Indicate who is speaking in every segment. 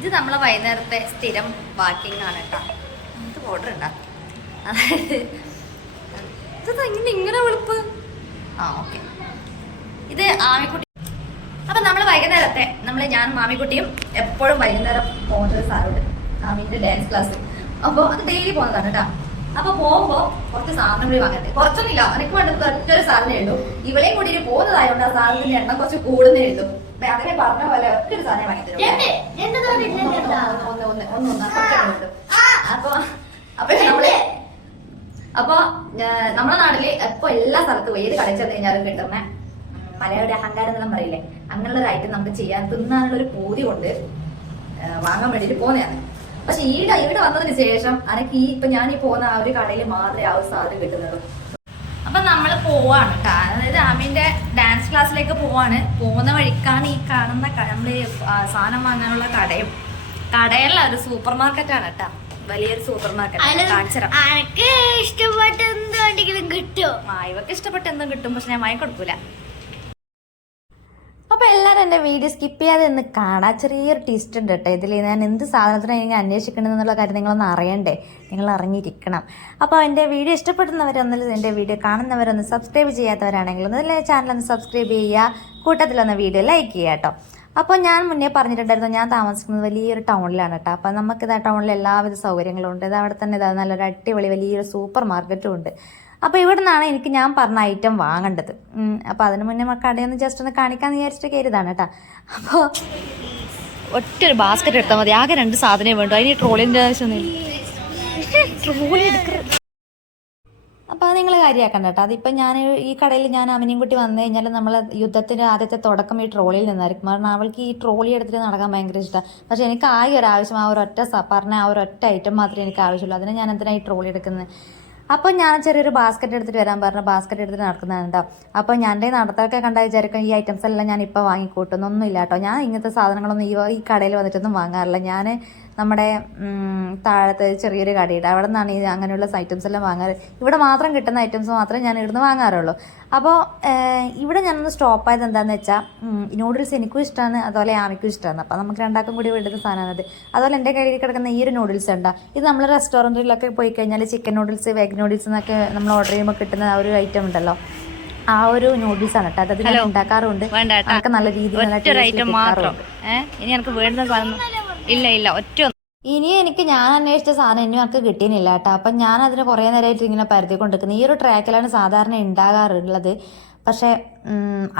Speaker 1: ഇത് നമ്മളെ വൈകുന്നേരത്തെ സ്ഥിരം വാക്കിംഗ് ആണ് കേട്ടോ. ഇത് ഓർഡർ ഉണ്ടാ അതായത് ഇത് ഇങ്ങനെ ഇങ്ങനെ വെളുപ്പ്. ആ ഓക്കെ ഇത് ആമിക്കുട്ടി അപ്പൊ നമ്മൾ വൈകുന്നേരത്തെ നമ്മൾ ഞാൻ മാമിക്കുട്ടിയും എപ്പോഴും വൈകുന്നേരം പോകുന്ന ഒരു സാറുണ്ട് ആമിന്റെ ഡാൻസ് ക്ലാസ് അപ്പോൾ അത് ഡെയിലി പോകുന്നതാണ് കേട്ടോ. അപ്പൊ പോകുമ്പോ കുറച്ച് സാധനം കൂടി വാങ്ങട്ടെ കുറച്ചൊന്നുമില്ല എനിക്ക് വേണ്ടത് ഒറ്റൊരു സാധനമേ ഉള്ളൂ. ഇവളെയും കൂടി പോകുന്നതായതുകൊണ്ട് ആ സാധനത്തിന്റെ എണ്ണം കുറച്ച് കൂടുന്നേ ഉള്ളൂ. അങ്ങനെ പറഞ്ഞ പോലെ ഒരു സാധനം വാങ്ങിത്തരും ഒന്ന് ഒന്ന് ഒന്ന് ഒന്ന് കുറച്ചൊക്കെ ഉണ്ട്. അപ്പൊ അപ്പൊ നമ്മൾ അപ്പൊ നമ്മുടെ നാട്ടിൽ ഇപ്പൊ എല്ലാ സ്ഥലത്തും ഏത് കടയിൽ ചെന്ന് കഴിഞ്ഞാലും കിട്ടുന്ന മലയാളിയുടെ അഹങ്കാരം എന്നെല്ലാം പറയില്ലേ? അങ്ങനെയുള്ള ഒരു ഐറ്റം നമുക്ക് ചെയ്യാൻ തിന്നാനുള്ള ഒരു പൂതി കൊണ്ട് വാങ്ങാൻ വേണ്ടിട്ട് പോകുന്നതാണ് പക്ഷെ ഈട ഇവിടെ വന്നതിന് ശേഷം അനക്ക് ഈ ഇപ്പൊ ഞാൻ ഈ പോകുന്ന ആ ഒരു കടയിൽ മാത്രമേ ആ ഒരു സാധനം കിട്ടുന്നുള്ളൂ. അപ്പൊ നമ്മൾ പോവാണ്. അതായത് ആമിന്റെ ഡാൻസ് ക്ലാസ്സിലേക്ക് പോവാണ്. പോകുന്ന വഴിക്കാണ് ഈ കാണുന്ന നമ്മൾ സാധനം വാങ്ങാനുള്ള കടയും. കടയല്ല ഒരു സൂപ്പർ മാർക്കറ്റാണ് കേട്ടാ വലിയൊരു സൂപ്പർ മാർക്കറ്റ്
Speaker 2: ഇഷ്ടപ്പെട്ട എന്തുണ്ടെങ്കിലും കിട്ടുമോ
Speaker 1: ആ ഇവക്ക് ഇഷ്ടപ്പെട്ട എന്തും കിട്ടും പക്ഷെ ഞാൻ വാങ്ങി കൊടുക്കൂല അപ്പൊ എല്ലാരും എന്റെ വീഡിയോ സ്കിപ്പ് ചെയ്യാതെ ഒന്ന് കാണാൻ ചെറിയൊരു ട്വിസ്റ്റ് ഉണ്ട് കേട്ടോ ഇതിൽ ഞാൻ എന്ത് സാധനത്തിനാണ് ഞാൻ അന്വേഷിക്കണമെന്നുള്ള കാര്യം നിങ്ങളൊന്ന് അറിയണ്ടേ? നിങ്ങൾ അറിഞ്ഞിരിക്കണം. അപ്പോൾ എന്റെ വീഡിയോ ഇഷ്ടപ്പെടുന്നവരൊന്നും എന്റെ വീഡിയോ കാണുന്നവരൊന്ന് സബ്സ്ക്രൈബ് ചെയ്യാത്തവരാണെങ്കിൽ ഒന്ന് ചാനൽ ഒന്ന് സബ്സ്ക്രൈബ് ചെയ്യുക. കൂട്ടത്തിലൊന്ന് വീഡിയോ ലൈക്ക് ചെയ്യുക കേട്ടോ അപ്പോൾ ഞാൻ മുന്നേ പറഞ്ഞിട്ടുണ്ടായിരുന്നു ഞാൻ താമസിക്കുന്നത് വലിയൊരു ടൗണിലാണ് കേട്ടോ അപ്പോൾ നമുക്ക് ഇതാ ടൗണിൽ എല്ലാവിധ സൗകര്യങ്ങളും ഉണ്ട് ഇത് അവിടെ തന്നെ ഇതാ നല്ലൊരു അടിപൊളി വലിയൊരു സൂപ്പർ മാർക്കറ്റും ഉണ്ട്. അപ്പോൾ ഇവിടെ നിന്നാണ് എനിക്ക് ഞാൻ പറഞ്ഞ ഐറ്റം വാങ്ങേണ്ടത്. അപ്പോൾ അതിന് മുന്നേ നമുക്ക് കടയിൽ ജസ്റ്റ് ഒന്ന് കാണിക്കാമെന്ന് വിചാരിച്ചിട്ട് കയറിയതാണ് കേട്ടോ അപ്പോൾ ഒറ്റ ഒരു ബാസ്ക്കറ്റ് എടുത്താൽ മതി. ആകെ രണ്ട് സാധനമേ വേണ്ടു. അതിന് ട്രോളിന്റെ ആവശ്യമൊന്നുമില്ല. ട്രോളി എടുക്കരുത്. നിങ്ങൾ കാര്യമാക്കണ്ട കേട്ടോ. അതിപ്പോൾ ഞാൻ ഈ കടയിൽ ഞാൻ അവനെയും കുട്ടി വന്നു കഴിഞ്ഞാൽ നമ്മൾ യുദ്ധത്തിന്റെ ആദ്യത്തെ തുടക്കം ഈ ട്രോളിയിൽ നിന്നായിരിക്കും. കാരണം അവൾക്ക് ഈ ട്രോളി എടുത്തിട്ട് നടക്കാൻ ഭയങ്കര ഇഷ്ടമാണ് പക്ഷേ എനിക്ക് ആകെ ഒരു ആവശ്യം ആ ഒരൊറ്റ പറഞ്ഞ ആ ഒരൊറ്റ ഐറ്റം മാത്രമേ എനിക്ക് ആവശ്യമുള്ളൂ. അതിന് ഞാൻ എന്തിനാണ് ഈ ട്രോളി എടുക്കുന്നത്? അപ്പോൾ ഞാൻ ചെറിയൊരു ബാസ്ക്കറ്റ് എടുത്തിട്ട് വരാൻ പറഞ്ഞു ബാസ്ക്കറ്റ് എടുത്തിട്ട് നടക്കുന്നതാണ് അപ്പോൾ ഞാൻ നടത്തൊക്കെ കണ്ട വിചാരിക്കും ഈ ഐറ്റംസ് എല്ലാം ഞാൻ ഇപ്പോൾ വാങ്ങിക്കൂട്ടുന്നൊന്നും ഇല്ല കേട്ടോ ഞാൻ ഇങ്ങനത്തെ സാധനങ്ങളൊന്നും ഈ ഈ കടയിൽ വന്നിട്ടൊന്നും വാങ്ങാറില്ല. ഞാൻ നമ്മുടെ താഴത്തെ ചെറിയൊരു കടയുടെ അവിടെ നിന്നാണ് ഈ അങ്ങനെയുള്ള ഐറ്റംസ് എല്ലാം വാങ്ങാറ്. ഇവിടെ മാത്രം കിട്ടുന്ന ഐറ്റംസ് മാത്രമേ ഞാൻ ഇവിടുന്ന് വാങ്ങാറുള്ളൂ. അപ്പോൾ ഇവിടെ ഞാനൊന്ന് സ്റ്റോപ്പ് ആയത് എന്താണെന്ന് വെച്ചാൽ നൂഡിൽസ് എനിക്കും ഇഷ്ടമാണ് അതുപോലെ ആമിക്കും ഇഷ്ടമാണ് അപ്പോൾ നമുക്ക് രണ്ടാക്കും കൂടി വേണ്ടുന്ന സാധനമാണത്. അതുപോലെ എന്റെ കയ്യിൽ കിടക്കുന്ന ഈ ഒരു നൂഡിൽസ് ഉണ്ടോ? ഇത് നമ്മൾ റെസ്റ്റോറന്റിലൊക്കെ പോയി കഴിഞ്ഞാൽ ചിക്കൻ നൂഡിൽസ് വെഗ് നൂഡിൽസ് എന്നൊക്കെ നമ്മൾ ഓർഡർ ചെയ്യുമ്പോൾ കിട്ടുന്ന ആ ഒരു ഐറ്റം ഉണ്ടല്ലോ. ആ ഒരു നൂഡിൽസ് ആണ് കേട്ടോ. അത് ഞാൻ ഉണ്ടാക്കാറുണ്ട്. അതൊക്കെ നല്ല രീതിയിൽ
Speaker 3: ഐറ്റം മാത്രം. ഇനി എനിക്ക് വേണ്ടുന്ന സാധനം ഇല്ല ഇല്ല. ഒറ്റ ഒന്ന്.
Speaker 1: ഇനി എനിക്ക് ഞാൻ അന്വേഷിച്ച സാധനം ഇനി എനിക്ക് കിട്ടിയില്ല കേട്ടോ. അപ്പം ഞാൻ അതിന് കുറേ നേരമായിട്ട് ഇങ്ങനെ പരതി കൊണ്ടിരിക്കുന്നത് ഈ ഒരു ട്രാക്കിലാണ് സാധാരണ ഉണ്ടാകാറുള്ളത്. പക്ഷേ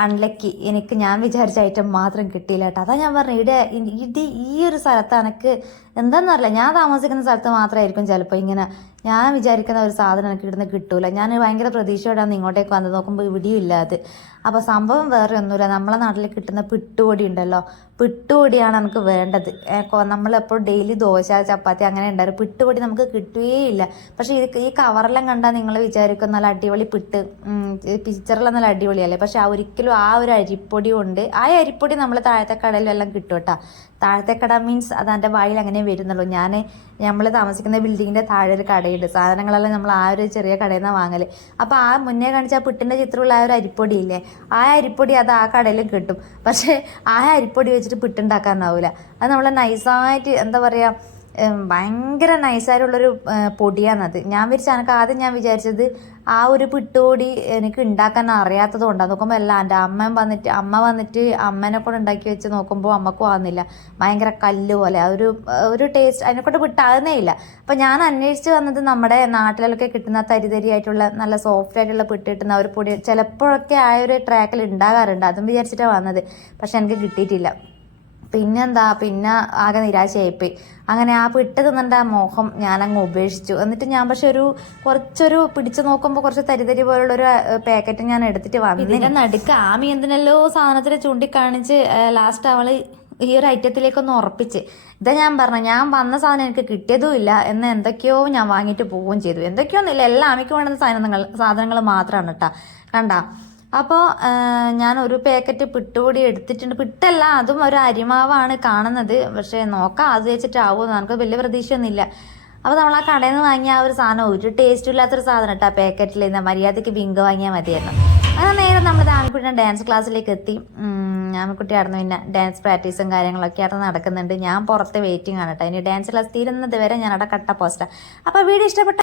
Speaker 1: അൺലക്കി എനിക്ക് ഞാൻ വിചാരിച്ച ഐറ്റം മാത്രം കിട്ടിയില്ല കേട്ടോ. അതാ ഞാൻ പറഞ്ഞു ഇവിടെ ഇത് ഈ ഒരു സ്ഥലത്ത് എനിക്ക് എന്താണെന്നറിയില്ല ഞാൻ താമസിക്കുന്ന സ്ഥലത്ത് മാത്രമായിരിക്കും ചിലപ്പോൾ ഇങ്ങനെ ഞാൻ വിചാരിക്കുന്ന ഒരു സാധനം എനിക്ക് ഇവിടുന്ന് കിട്ടൂല. ഞാൻ ഭയങ്കര പ്രതീക്ഷയോടാണ് ഇങ്ങോട്ടേക്ക് വന്ന് നോക്കുമ്പോൾ ഇവിടെയും ഇല്ലാതെ അപ്പോൾ സംഭവം വേറെ ഒന്നുമില്ല. നമ്മളെ നാട്ടിൽ കിട്ടുന്ന പിട്ടുപൊടി ഉണ്ടല്ലോ. പിട്ടുപൊടിയാണ് നമുക്ക് വേണ്ടത്. നമ്മളെപ്പോൾ ഡെയിലി ദോശ ചപ്പാത്തി അങ്ങനെ ഉണ്ടായിരുന്നു പിട്ടുപൊടി നമുക്ക് കിട്ടുകയില്ല പക്ഷേ ഇത് ഈ കവറെല്ലാം കണ്ടാൽ നിങ്ങൾ വിചാരിക്കും നല്ല അടിപൊളി പിട്ട് പിക്ചറെല്ലാം നല്ല അടിപൊളിയല്ലേ? പക്ഷെ ഒരിക്കലും ആ ഒരു അരിപ്പൊടി കൊണ്ട് ആ അരിപ്പൊടി നമ്മൾ താഴത്തെ കടയിലെല്ലാം കിട്ടും കേട്ടോ. താഴത്തെ കട മീൻസ് അത് എന്റെ വായിൽ അങ്ങനെ വരുന്നുള്ളൂ. ഞാൻ നമ്മൾ താമസിക്കുന്ന ബിൽഡിങ്ങിന്റെ താഴെ ഒരു കടയുണ്ട്. സാധനങ്ങളെല്ലാം നമ്മൾ ആ ഒരു ചെറിയ കടയിൽ നിന്നാണ് വാങ്ങൽ അപ്പോൾ ആ മുന്നേ കാണിച്ച ആ പിട്ടിന്റെ ചിത്രമുള്ള ആ ഒരു അരിപ്പൊടി ഇല്ലേ? ആ അരിപ്പൊടി അത് ആ കടയിലും കിട്ടും. പക്ഷേ ആ അരിപ്പൊടി വെച്ചിട്ട് പിട്ടുണ്ടാക്കാനാവില്ല അത് നമ്മൾ നൈസായിട്ട് എന്താ പറയുക ഭയങ്കര നൈസായിട്ടുള്ളൊരു പൊടിയാണത് ഞാൻ വിചാരിച്ച എനിക്ക് ആദ്യം ഞാൻ വിചാരിച്ചത് ആ ഒരു പിട്ടുപൊടി എനിക്ക് ഉണ്ടാക്കാൻ അറിയാത്തത് കൊണ്ടാണ് നോക്കുമ്പോൾ എല്ലാം എന്റെ അമ്മ വന്നിട്ട് അമ്മ വന്നിട്ട് അമ്മേനെ കൊണ്ട് ഉണ്ടാക്കി വെച്ച് നോക്കുമ്പോൾ അമ്മക്കും ആവുന്നില്ല. ഭയങ്കര കല്ല് പോലെ. ആ ഒരു ഒരു ടേസ്റ്റ് അതിനെക്കൊണ്ട് പിട്ടാകുന്നേ ഇല്ല. അപ്പം ഞാൻ അന്വേഷിച്ച് വന്നത് നമ്മുടെ നാട്ടിലൊക്കെ കിട്ടുന്ന തരി തരി ആയിട്ടുള്ള നല്ല സോഫ്റ്റ് ആയിട്ടുള്ള പിട്ട് കിട്ടുന്ന ഒരു പൊടി ചിലപ്പോഴൊക്കെ ആ ഒരു ട്രാക്കിൽ ഉണ്ടാകാറുണ്ട് അതും വിചാരിച്ചിട്ടാണ് വന്നത്. പക്ഷെ എനിക്ക് കിട്ടിയിട്ടില്ല. പിന്നെന്താ പിന്നെ ആകെ നിരാശയായിപ്പോയി. അങ്ങനെ ആ പിട്ട് തിന്നണ്ട ആ മോഹം ഞാനങ്ങ് ഉപേക്ഷിച്ചു. എന്നിട്ട് ഞാൻ പക്ഷെ ഒരു കുറച്ചൊരു പിടിച്ചു നോക്കുമ്പോൾ കുറച്ച് തരിതരി പോലുള്ള ഒരു പാക്കറ്റ് ഞാൻ എടുത്തിട്ട് വന്നു ഇതിന്റെ നടുക്ക് ആമി എന്തിനല്ലോ സാധനത്തിന് ചൂണ്ടിക്കാണിച്ച് ലാസ്റ്റ് അവൾ ഈ ഒരു ഐറ്റത്തിലേക്കൊന്ന് ഉറപ്പിച്ച്. ഇതാ ഞാൻ പറഞ്ഞു ഞാൻ വന്ന സാധനം എനിക്ക് കിട്ടിയതും ഇല്ല എന്ന് എന്തൊക്കെയോ ഞാൻ വാങ്ങിയിട്ട് പോവുകയും ചെയ്തു. എന്തൊക്കെയൊന്നുമില്ല എല്ലാം ആമിക്ക് വേണ്ടുന്ന സാധനങ്ങൾ സാധനങ്ങൾ മാത്രമാണ് കേട്ടോ കണ്ട? അപ്പോൾ ഞാൻ ഒരു പാക്കറ്റ് പിട്ടുപൊടി എടുത്തിട്ടുണ്ട്. പിട്ടല്ല അതും ഒരു അരിമാവാണ് കാണുന്നത്. പക്ഷേ നോക്കാം അത് വെച്ചിട്ടാവുമെന്ന് നമുക്ക് വലിയ പ്രതീക്ഷയൊന്നുമില്ല. അപ്പോൾ നമ്മൾ ആ കടയിൽ നിന്ന് വാങ്ങിയ ആ ഒരു സാധനം ഒരു ടേസ്റ്റും ഇല്ലാത്തൊരു സാധനം കേട്ടോ ആ പാക്കറ്റിൽ നിന്ന് മര്യാദയ്ക്ക് ബിങ്ക് വാങ്ങിയാൽ മതിയായിരുന്നു. അങ്ങനെ നേരെ നമ്മൾ ആൺകുട്ടിയുടെ ഡാൻസ് ക്ലാസ്സിലേക്ക് എത്തി. ഞാൻ കുട്ടി ആയിരുന്നു പിന്നെ ഡാൻസ് പ്രാക്ടീസും കാര്യങ്ങളൊക്കെ ആയിരുന്നു നടക്കുന്നുണ്ട്. ഞാൻ പുറത്ത് വെയിറ്റിംഗ് ആണ് കേട്ടോ. ഇനി ഡാൻസ് ക്ലാസ് തീരുന്നത് വരെ ഞാൻ അവിടെ കട്ട പോസ്റ്റാണ് അപ്പോൾ വീഡിയോ ഇഷ്ടപ്പെട്ട